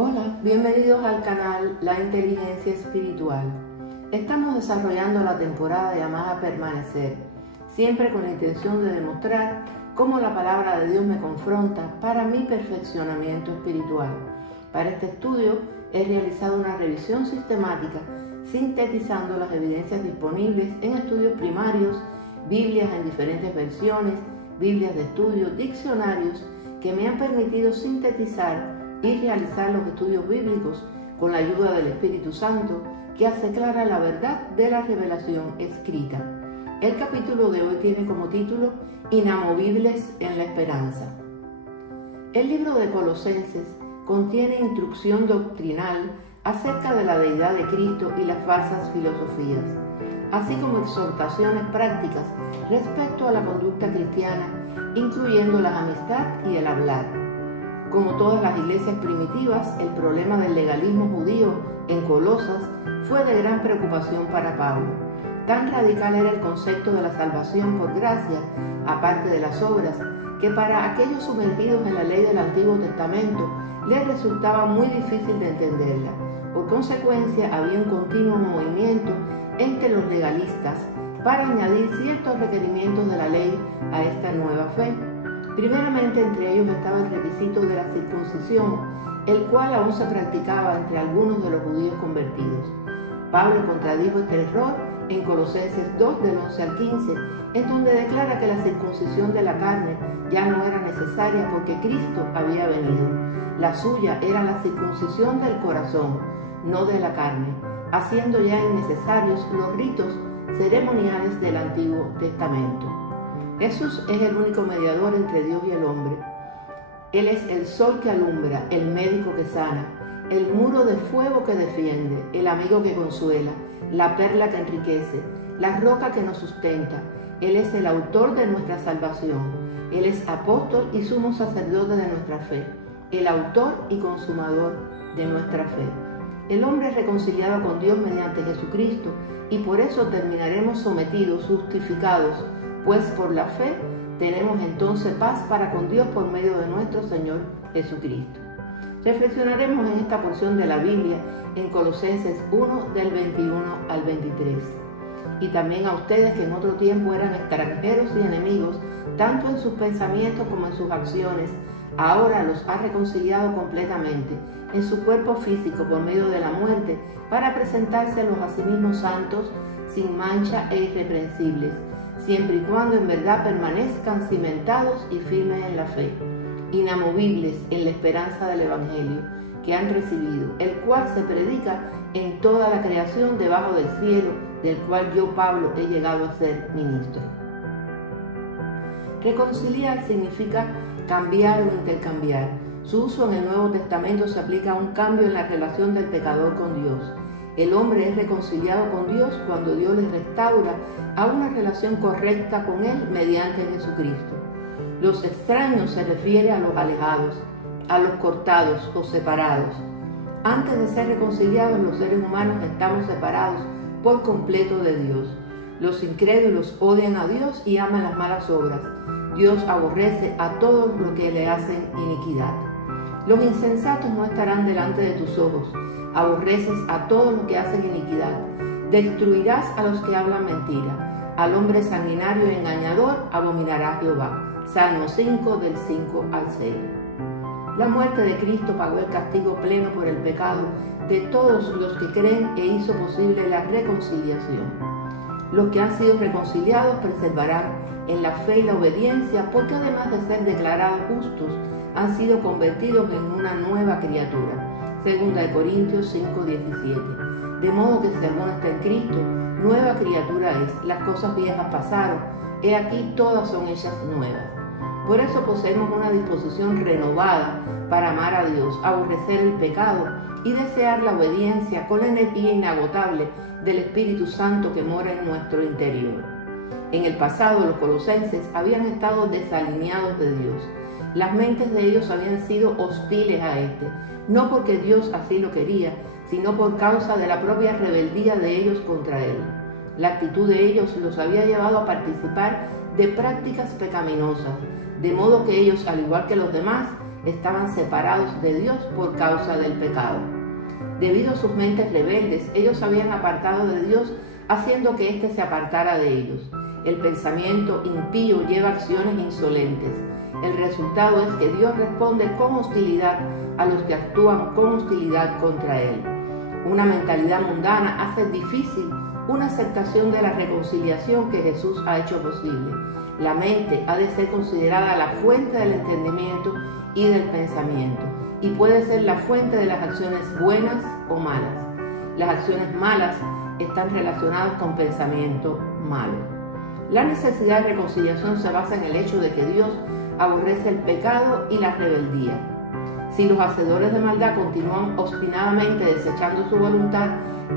Hola, bienvenidos al canal La Inteligencia Espiritual. Estamos desarrollando la temporada llamada Permanecer, siempre con la intención de demostrar cómo la palabra de Dios me confronta para mi perfeccionamiento espiritual. Para este estudio he realizado una revisión sistemática, sintetizando las evidencias disponibles en estudios primarios, Biblias en diferentes versiones, Biblias de estudio, diccionarios, que me han permitido sintetizar y realizar los estudios bíblicos con la ayuda del Espíritu Santo, que hace clara la verdad de la revelación escrita. El capítulo de hoy tiene como título Inamovibles en la esperanza. El libro de Colosenses contiene instrucción doctrinal acerca de la deidad de Cristo y las falsas filosofías, así como exhortaciones prácticas respecto a la conducta cristiana, incluyendo la amistad y el hablar. Como todas las iglesias primitivas, el problema del legalismo judío en Colosas fue de gran preocupación para Pablo. Tan radical era el concepto de la salvación por gracia, aparte de las obras, que para aquellos sumergidos en la ley del Antiguo Testamento les resultaba muy difícil de entenderla. Por consecuencia, había un continuo movimiento entre los legalistas para añadir ciertos requerimientos de la ley a esta nueva fe. Primeramente, entre ellos estaba el requisito de la circuncisión, el cual aún se practicaba entre algunos de los judíos convertidos. Pablo contradijo este error en Colosenses 2, del 11 al 15, en donde declara que la circuncisión de la carne ya no era necesaria porque Cristo había venido. La suya era la circuncisión del corazón, no de la carne, haciendo ya innecesarios los ritos ceremoniales del Antiguo Testamento. Jesús es el único mediador entre Dios y el hombre. Él es el sol que alumbra, el médico que sana, el muro de fuego que defiende, el amigo que consuela, la perla que enriquece, la roca que nos sustenta. Él es el autor de nuestra salvación. Él es apóstol y sumo sacerdote de nuestra fe, el autor y consumador de nuestra fe. El hombre es reconciliado con Dios mediante Jesucristo y por eso terminaremos sometidos, justificados, pues por la fe tenemos entonces paz para con Dios por medio de nuestro Señor Jesucristo. Reflexionaremos en esta porción de la Biblia en Colosenses 1, del 21 al 23. Y también a ustedes que en otro tiempo eran extranjeros y enemigos, tanto en sus pensamientos como en sus acciones, ahora los ha reconciliado completamente en su cuerpo físico por medio de la muerte, para presentárselos a sí mismos santos, sin mancha e irreprensibles, siempre y cuando en verdad permanezcan cimentados y firmes en la fe, inamovibles en la esperanza del Evangelio que han recibido, el cual se predica en toda la creación debajo del cielo, del cual yo, Pablo, he llegado a ser ministro. Reconciliar significa cambiar o intercambiar. Su uso en el Nuevo Testamento se aplica a un cambio en la relación del pecador con Dios. El hombre es reconciliado con Dios cuando Dios le restaura a una relación correcta con Él mediante Jesucristo. Los extraños se refiere a los alejados, a los cortados o separados. Antes de ser reconciliados, los seres humanos estamos separados por completo de Dios. Los incrédulos odian a Dios y aman las malas obras. Dios aborrece a todos los que le hacen iniquidad. Los insensatos no estarán delante de tus ojos. Aborreces a todos los que hacen iniquidad. Destruirás a los que hablan mentira. Al hombre sanguinario y engañador abominará Jehová. Salmo 5, del 5 al 6. La muerte de Cristo pagó el castigo pleno por el pecado de todos los que creen e hizo posible la reconciliación. Los que han sido reconciliados preservarán en la fe y la obediencia, porque además de ser declarados justos, han sido convertidos en una nueva criatura. 2 Corintios 5:17. De modo que según está en Cristo, nueva criatura es. Las cosas viejas pasaron, he aquí todas son hechas nuevas. Por eso poseemos una disposición renovada para amar a Dios, aborrecer el pecado y desear la obediencia con la energía inagotable del Espíritu Santo que mora en nuestro interior. En el pasado, los colosenses habían estado desalineados de Dios. Las mentes de ellos habían sido hostiles a Éste, no porque Dios así lo quería, sino por causa de la propia rebeldía de ellos contra Él. La actitud de ellos los había llevado a participar de prácticas pecaminosas, de modo que ellos, al igual que los demás, estaban separados de Dios por causa del pecado. Debido a sus mentes rebeldes, ellos se habían apartado de Dios, haciendo que éste se apartara de ellos. El pensamiento impío lleva acciones insolentes. El resultado es que Dios responde con hostilidad a los que actúan con hostilidad contra Él. Una mentalidad mundana hace difícil una aceptación de la reconciliación que Jesús ha hecho posible. La mente ha de ser considerada la fuente del entendimiento y del pensamiento, y puede ser la fuente de las acciones buenas o malas. Las acciones malas están relacionadas con pensamiento malo. La necesidad de reconciliación se basa en el hecho de que Dios aborrece el pecado y la rebeldía. Si los hacedores de maldad continúan obstinadamente desechando su voluntad,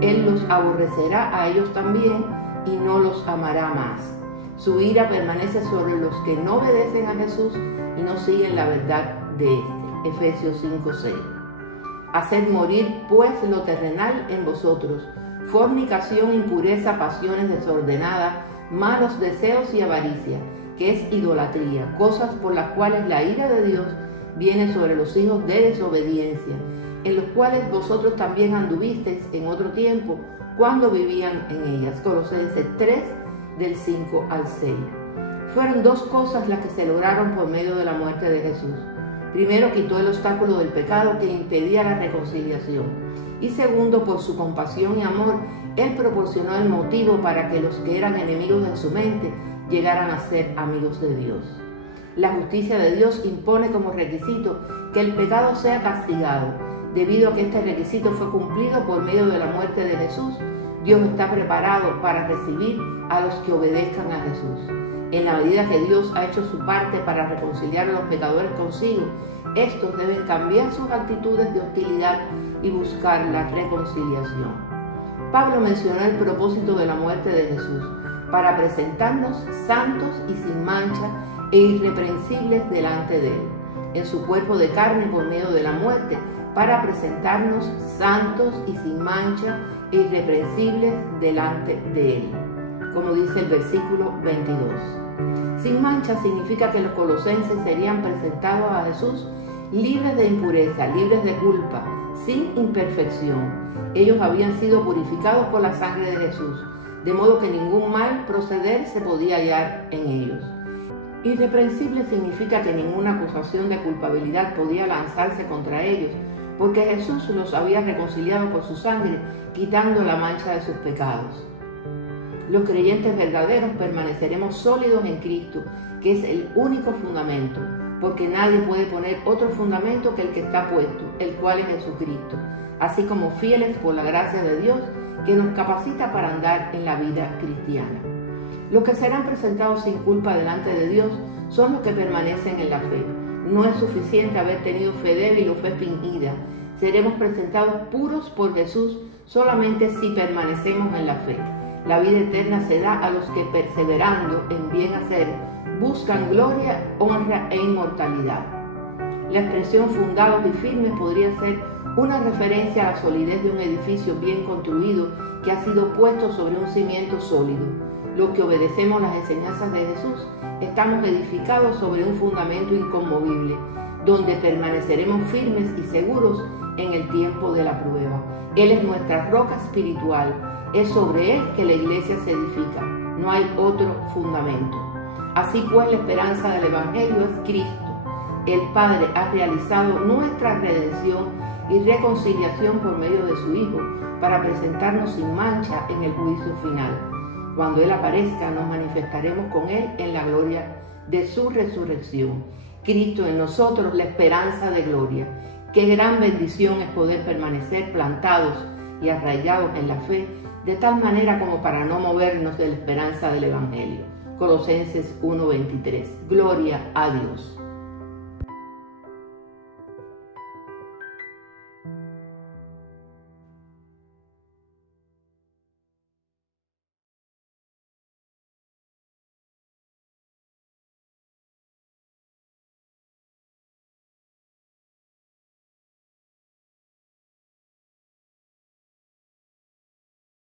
Él los aborrecerá a ellos también y no los amará más. Su ira permanece sobre los que no obedecen a Jesús y no siguen la verdad de éste. Efesios 5:6. Haced morir pues lo terrenal en vosotros: fornicación, impureza, pasiones desordenadas, malos deseos y avaricia, que es idolatría, cosas por las cuales la ira de Dios viene sobre los hijos de desobediencia, en los cuales vosotros también anduvisteis en otro tiempo, cuando vivían en ellas. Colosenses 3, del 5 al 6. Fueron dos cosas las que se lograron por medio de la muerte de Jesús. Primero, quitó el obstáculo del pecado que impedía la reconciliación. Y segundo, por su compasión y amor, Él proporcionó el motivo para que los que eran enemigos en su mente llegaran a ser amigos de Dios. La justicia de Dios impone como requisito que el pecado sea castigado. Debido a que este requisito fue cumplido por medio de la muerte de Jesús, Dios está preparado para recibir a los que obedezcan a Jesús. En la medida que Dios ha hecho su parte para reconciliar a los pecadores consigo, estos deben cambiar sus actitudes de hostilidad y buscar la reconciliación. Pablo mencionó el propósito de la muerte de Jesús: para presentarnos santos y sin mancha e irreprensibles delante de Él, en su cuerpo de carne por medio de la muerte, para presentarnos santos y sin mancha e irreprensibles delante de Él, como dice el versículo 22. Sin mancha significa que los colosenses serían presentados a Jesús libres de impureza, libres de culpa, sin imperfección. Ellos habían sido purificados por la sangre de Jesús, de modo que ningún mal proceder se podía hallar en ellos. Irreprensible significa que ninguna acusación de culpabilidad podía lanzarse contra ellos, porque Jesús los había reconciliado por su sangre, quitando la mancha de sus pecados. Los creyentes verdaderos permaneceremos sólidos en Cristo, que es el único fundamento, porque nadie puede poner otro fundamento que el que está puesto, el cual es Jesucristo, así como fieles por la gracia de Dios, que nos capacita para andar en la vida cristiana. Los que serán presentados sin culpa delante de Dios son los que permanecen en la fe. No es suficiente haber tenido fe débil o fe fingida. Seremos presentados puros por Jesús solamente si permanecemos en la fe. La vida eterna se da a los que, perseverando en bien hacer, buscan gloria, honra e inmortalidad. La expresión fundados y firmes podría ser una referencia a la solidez de un edificio bien construido que ha sido puesto sobre un cimiento sólido. Los que obedecemos las enseñanzas de Jesús estamos edificados sobre un fundamento inconmovible, donde permaneceremos firmes y seguros en el tiempo de la prueba. Él es nuestra roca espiritual. Es sobre Él que la iglesia se edifica. No hay otro fundamento. Así pues, la esperanza del Evangelio es Cristo. El Padre ha realizado nuestra redención y reconciliación por medio de su Hijo para presentarnos sin mancha en el juicio final. Cuando Él aparezca, nos manifestaremos con Él en la gloria de su resurrección. Cristo en nosotros, la esperanza de gloria. Qué gran bendición es poder permanecer plantados y arraigados en la fe, de tal manera como para no movernos de la esperanza del Evangelio. Colosenses 1:23. Gloria a Dios.